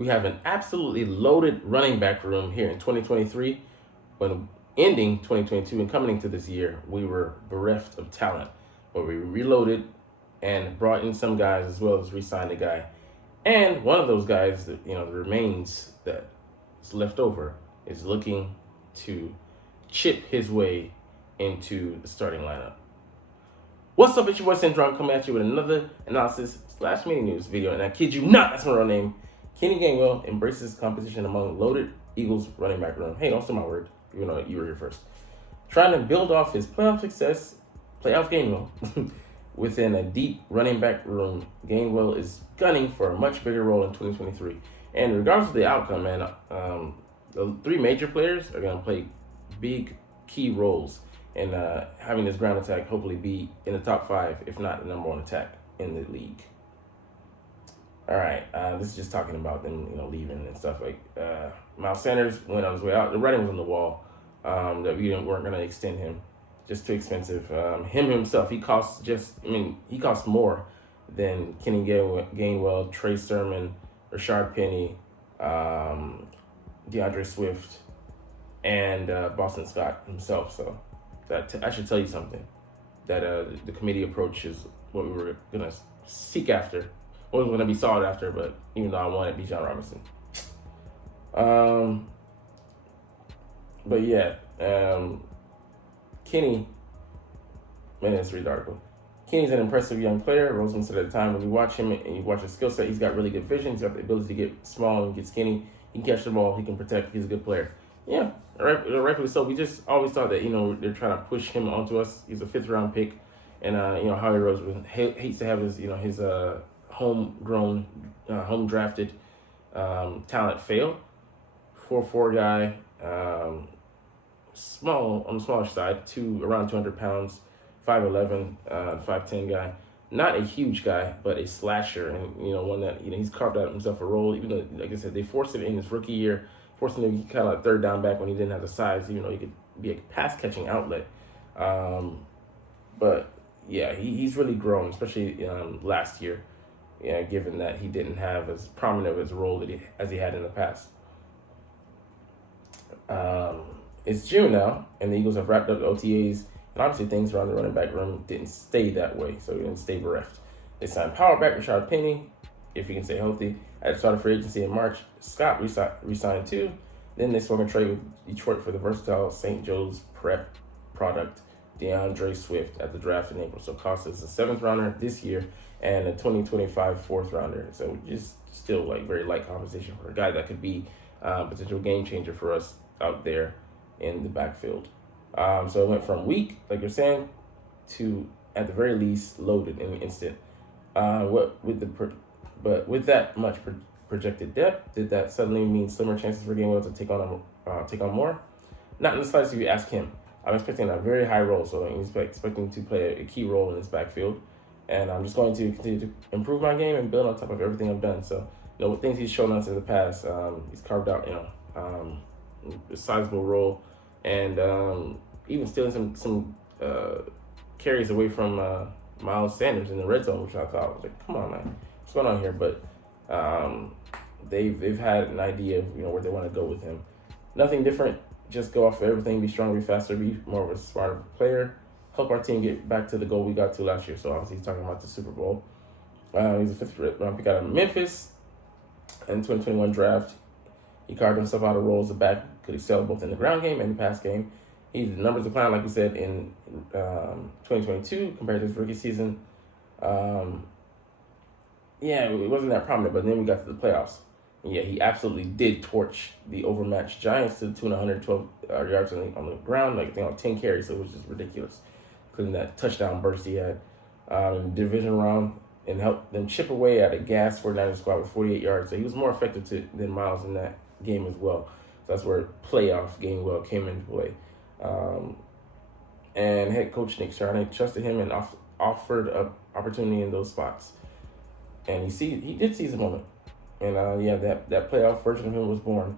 We have an absolutely loaded running back room here in 2023. When ending 2022 and coming into this year, we were bereft of talent, but we reloaded and brought in some guys as well as re-signed a guy. And one of those guys, that the remains that is left over, is looking to chip his way into the starting lineup. What's up, it's your boy Syndrome coming at you with another analysis / meeting news video. And I kid you not, that's my real name. Kenneth Gainwell embraces competition among loaded Eagles running back room. Hey, don't say my word, even though you were here first. Trying to build off his playoff success, playoff Gainwell, within a deep running back room, Gainwell is gunning for a much bigger role in 2023. And regardless of the outcome, man, the three major players are going to play big key roles in having this ground attack hopefully be in the top 5, if not the number 1 attack in the league. All right, this is just talking about them, leaving and stuff. Like Miles Sanders went on his way out. The writing was on the wall that we weren't going to extend him. Just too expensive. Him himself, he costs more than Kenny Gainwell, Trey Sermon, Rashard Penny, DeAndre Swift, and Boston Scott himself. So I should tell you something. That the committee approach is what we were going to seek after. What was going to be sought after, but even though I wanted Bijan Robinson. But yeah, Kenny, man, let's read the article. Kenny's an impressive young player. Roseman said at the time, when you watch him and you watch his skill set, he's got really good vision. He's got the ability to get small and get skinny. He can catch the ball. He can protect. He's a good player. Yeah, rightfully so. We just always thought that, they're trying to push him onto us. He's a 5th-round pick. And, Howie Roseman hates to have his, his homegrown, home-drafted talent fail. 4'4" guy, small, on the smaller side, around 200 pounds, 5'11", 5'10" guy. Not a huge guy, but a slasher, and one that he's carved out himself a role. Even though, like I said, they forced it in his rookie year, forced him to be kind of like 3rd down back when he didn't have the size. He could be a pass catching outlet. But yeah, he's really grown, especially last year. Yeah, given that he didn't have as prominent of his role as he had in the past. It's June now, and the Eagles have wrapped up the OTAs. And obviously things around the running back room didn't stay that way, so we didn't stay bereft. They signed power back Rashard Penny, if he can stay healthy, at the start of free agency in March. Scott re-signed too. Then they swung a trade with Detroit for the versatile St. Joe's prep product, DeAndre Swift, at the draft in April. So cost us a 7th rounder this year and a 2025 4th rounder. So just still very light compensation for a guy that could be a potential game changer for us out there in the backfield. So it went from weak, like you're saying, to at the very least loaded in an instant. But with that much projected depth, did that suddenly mean slimmer chances for Gainwell to take on more? Not in the slightest if you ask him. I'm expecting a very high role, so I'm expecting to play a key role in this backfield. And I'm just going to continue to improve my game and build on top of everything I've done. So, with things he's shown us in the past, he's carved out, a sizable role, and even stealing some carries away from Miles Sanders in the red zone, which I thought was like, come on, man, what's going on here? But they've had an idea of where they want to go with him. Nothing different. Just go off of everything. Be stronger, be faster, be more of a smarter player. Help our team get back to the goal we got to last year. So obviously he's talking about the Super Bowl. He's a 5th-round pick out of Memphis in 2021 draft. He carved himself out of role as a back, could excel both in the ground game and the pass game. The numbers declined, like we said, in 2022 compared to his rookie season. It wasn't that prominent, but then we got to the playoffs. And yeah, he absolutely did torch the overmatched Giants to the tune of 112 yards on the ground, on 10 carries, so it was just ridiculous. Including that touchdown burst he had in the division round, and helped them chip away at a gas 49ers squad with 48 yards. So he was more effective than Miles in that game as well. So that's where playoff Gainwell came into play. And head coach Nick Sirianni trusted him and offered up opportunity in those spots. And he did seize the moment. And that playoff version of him was born.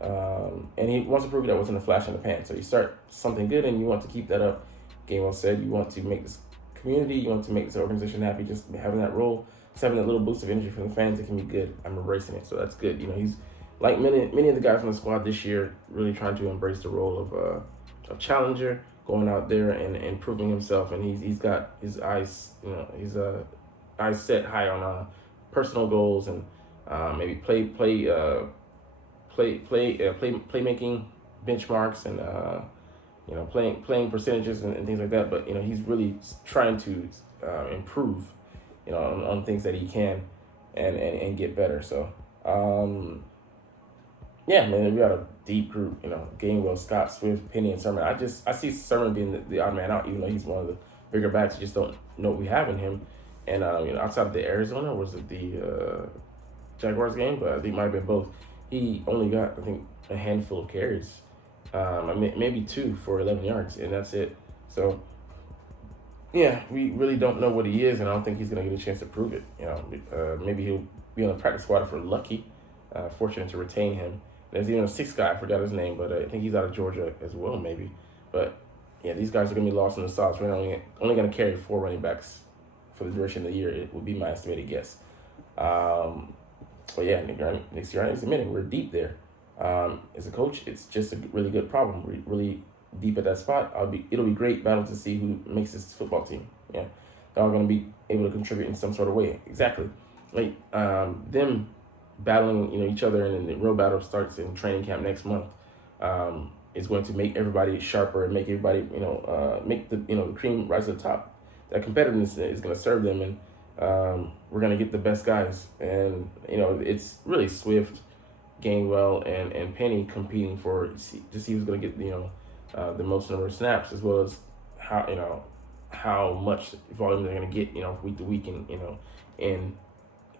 And he wants to prove that wasn't a flash in the pan. So you start something good and you want to keep that up. Gainwell said you want to make this community, you want to make this organization happy, just having that role. He's having that little boost of energy from the fans. It can be good. I'm embracing it, so that's good. He's like many of the guys on the squad this year, really trying to embrace the role of challenger, going out there and proving himself. And he's got his eyes, eyes set high on personal goals and maybe playmaking benchmarks and playing percentages and things like that. But he's really trying to improve, on things that he can and get better. So yeah, man, we got a deep group. Gainwell, Scott, Swift, Penny, and Sermon. I see Sermon being the odd man out, even though he's one of the bigger backs. You just don't know what we have in him. And outside of the Arizona, was it the Jaguars game? But I think it might have been both. He only got, I think, a handful of carries, maybe 2 for 11 yards, and that's it. So yeah, we really don't know what he is, and I don't think he's gonna get a chance to prove it. Maybe he'll be on the practice squad for Lucky. Fortunate to retain him. There's even a 6th guy, I forgot his name, but I think he's out of Georgia as well, maybe. But yeah, these guys are gonna be lost in the sauce. We're only gonna carry 4 running backs for the duration of the year. It would be my estimated guess. But yeah, next year, I admit we're deep there. As a coach, it's just a really good problem. We're really deep at that spot. It'll be great battle to see who makes this football team. Yeah, they're all going to be able to contribute in some sort of way. Exactly. Like them battling, each other, and then the real battle starts in training camp next month. Is going to make everybody sharper and make everybody, make the cream rise to the top. That competitiveness is going to serve them, and we're going to get the best guys. And it's really Swift, Gainwell, and Penny competing to see who's going to get the most number of snaps, as well as how much volume they're going to get week to week and in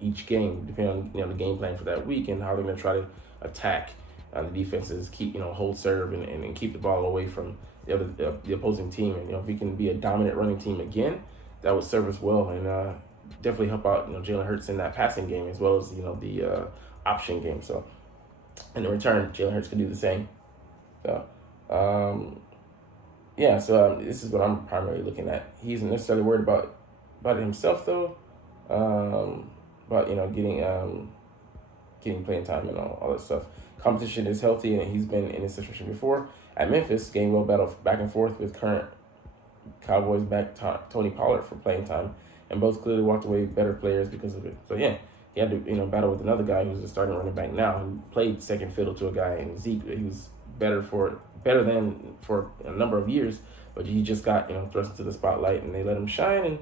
each game, depending on the game plan for that week and how they're going to try to attack the defenses, keep hold serve and keep the ball away from the opposing team. And if we can be a dominant running team again, that would serve us well and definitely help out Jalen Hurts in that passing game, as well as the option game. So in return, Jalen Hurts could do the same. So this is what I'm primarily looking at. He's not necessarily worried about it himself though. But getting playing time and all that stuff. Competition is healthy, and he's been in this situation before. At Memphis, Gainwell battled back and forth with current Cowboys back Tony Pollard for playing time, and both clearly walked away better players because of it. So yeah, he had to battle with another guy who's a starting running back now, who played second fiddle to a guy in Zeke. He was better than for a number of years, but he just got thrust into the spotlight, and they let him shine. And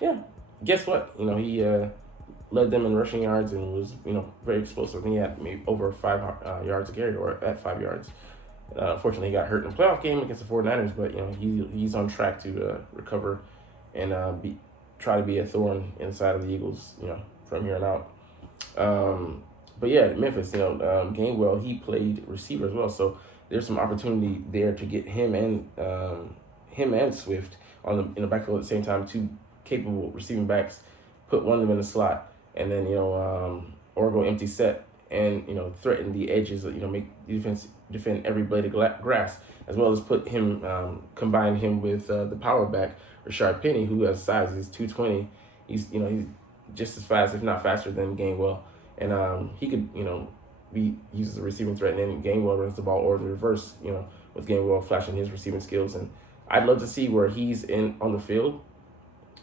yeah, guess what? He led them in rushing yards and was very explosive. I think he had maybe over 5 yards a carry, or at 5 yards. Unfortunately, he got hurt in the playoff game against the 49ers, but he's on track to recover and try to be a thorn inside of the Eagles from here on out. But yeah, Memphis, Gainwell, he played receiver as well, so there's some opportunity there to get him and Swift in the backfield at the same time, 2 capable receiving backs. Put one of them in the slot, and then or go empty set and threaten the edges, make defense defend every blade of grass, as well as put him combine him with the power back Rashard Penny, who has size. He's 220. He's just as fast, if not faster, than Gainwell, and he could be used as a receiving threat, and then Gainwell runs the ball, or the reverse, with Gainwell flashing his receiving skills. And I'd love to see where he's on the field,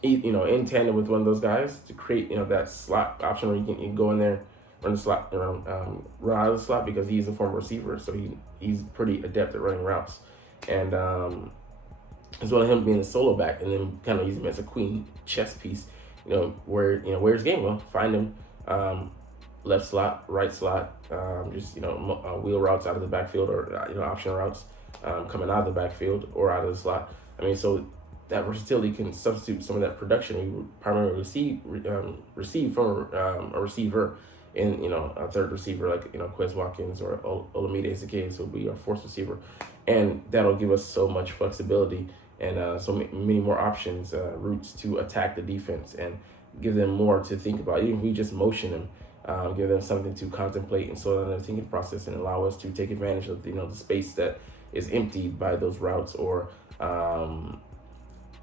in tandem with one of those guys, to create that slot option where you can go in there, run the slot, run out of the slot, because he's a former receiver, so he's pretty adept at running routes, and as well as him being a solo back, and then kind of use him as a queen chess piece. Where's Gainwell? Find him left slot, right slot, wheel routes out of the backfield, or option routes coming out of the backfield or out of the slot. So that versatility can substitute some of that production we would primarily receive from a receiver in a third receiver like Quez Watkins or Olamide Zaccheaus will be our fourth receiver, and that'll give us so much flexibility and so many more options, routes to attack the defense, and give them more to think about. Even if we just motion them, give them something to contemplate and slow down their thinking process, and allow us to take advantage of the space that is emptied by those routes, or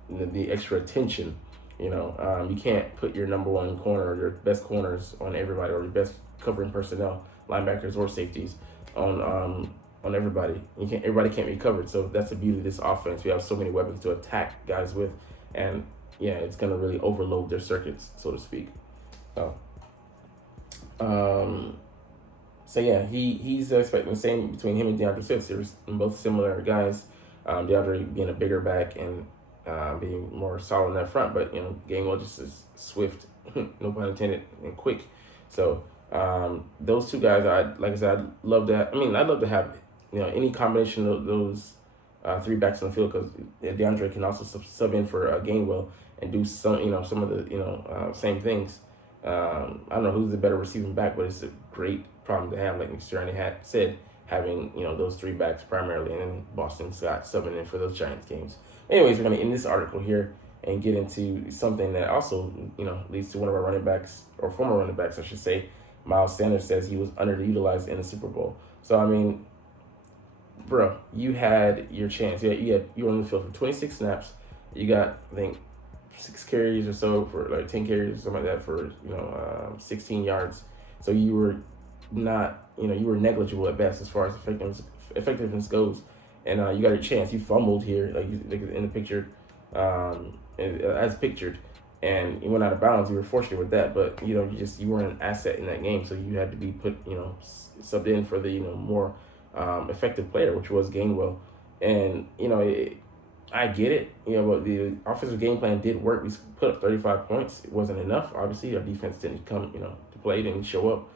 the extra attention You can't put your number one corner or your best corners on everybody, or your best covering personnel, linebackers or safeties, on everybody. Everybody can't be covered. So that's the beauty of this offense. We have so many weapons to attack guys with, and yeah, it's gonna really overload their circuits, so to speak. So, so yeah, he's expecting the same between him and DeAndre Swift. They're both similar guys. DeAndre being a bigger back and being more solid in that front, but Gainwell just is swift, no pun intended, and quick. So those two guys, like I said, I'd love to. I'd love to have any combination of those three backs on the field, because DeAndre can also sub in for Gainwell and do some of the same things. I don't know who's the better receiving back, but it's a great problem to have, like Mr. had said, having those three backs primarily, and then Boston Scott subbing in for those Giants games. Anyways, we're going to end this article here and get into something that also leads to one of our running backs, or former running backs I should say. Miles Sanders says he was underutilized in the Super Bowl. So bro, you had your chance. You were on the field for 26 snaps. You got, I think, 6 carries or so for like 10 carries or something like that for 16 yards. So you were not, you were negligible at best as far as effectiveness goes. And you got a chance. You fumbled here, like in the picture, as pictured, and you went out of bounds. You were fortunate with that, but you weren't an asset in that game, so you had to be put, subbed in for the more effective player, which was Gainwell. And I get it, but the offensive game plan did work. We put up 35 points. It wasn't enough. Obviously, our defense didn't come, to play, didn't show up,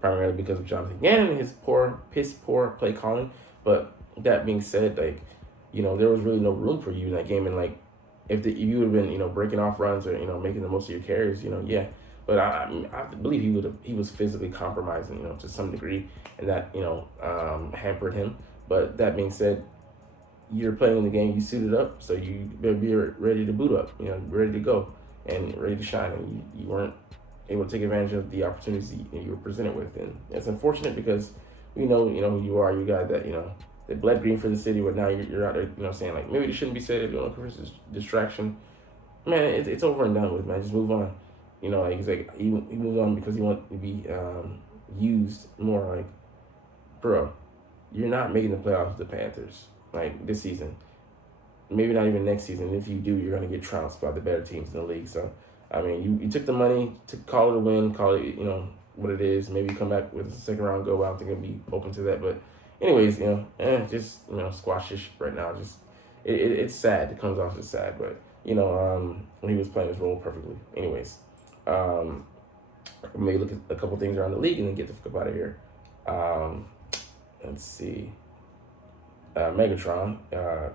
primarily because of Jonathan Gannon and his poor play calling. But that being said, there was really no room for you in that game. And if you would have been, breaking off runs or making the most of your carries, yeah. But I believe he was physically compromising, to some degree, and that hampered him. But that being said, you're playing in the game, you suited up, so you better be ready to boot up, ready to go and ready to shine. And you weren't able to take advantage of the opportunities you were presented with, and it's unfortunate because we know who you are. You got that that bled green for the city, but now you're out there saying maybe it shouldn't be said, for distraction. Man, it's over and done with, man. Just move on. He's he moved on because he wanted to be used more. Bro, you're not making the playoffs with the Panthers this season. Maybe not even next season. If you do, you're gonna get trounced by the better teams in the league. So you took the money to call it a win, call it what it is. Maybe come back with a second round go. I don't think I'll be open to that. But anyways, just squash this right now. Just it's sad. It comes off as sad, but he was playing his role perfectly. Anyways, maybe look at a couple things around the league and then get the fuck up out of here. Let's see. Megatron,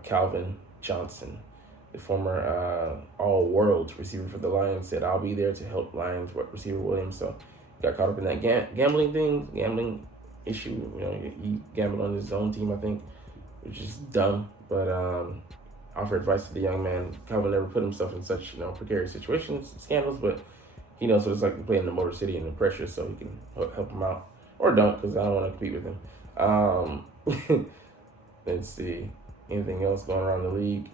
Calvin Johnson, the former all-world receiver for the Lions, said, "I'll be there to help Lions receiver Williams." So got caught up in that gambling issue. He gambled on his own team, I think, which is dumb. But offer advice to the young man. Calvin never put himself in such precarious situations, scandals, but he knows what it's like to play in the Motor City and the pressure, so he can help him out, or don't, because I don't want to compete with him. Let's see. Anything else going around the league?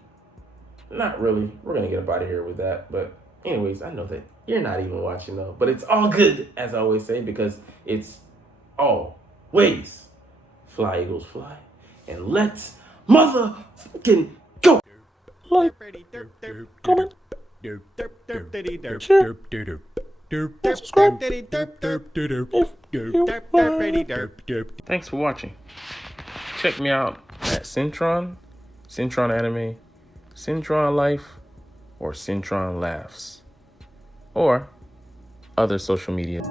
Not really. We're going to get up out of here with that. But anyways, I know that you're not even watching though. But it's all good, as I always say, because it's always fly, Eagles, fly. And let's motherfucking go. Like, comment, share, and subscribe if you like. Thanks for watching. Check me out at Centron Anime, Centron Life, or Centron Laughs, or other social media.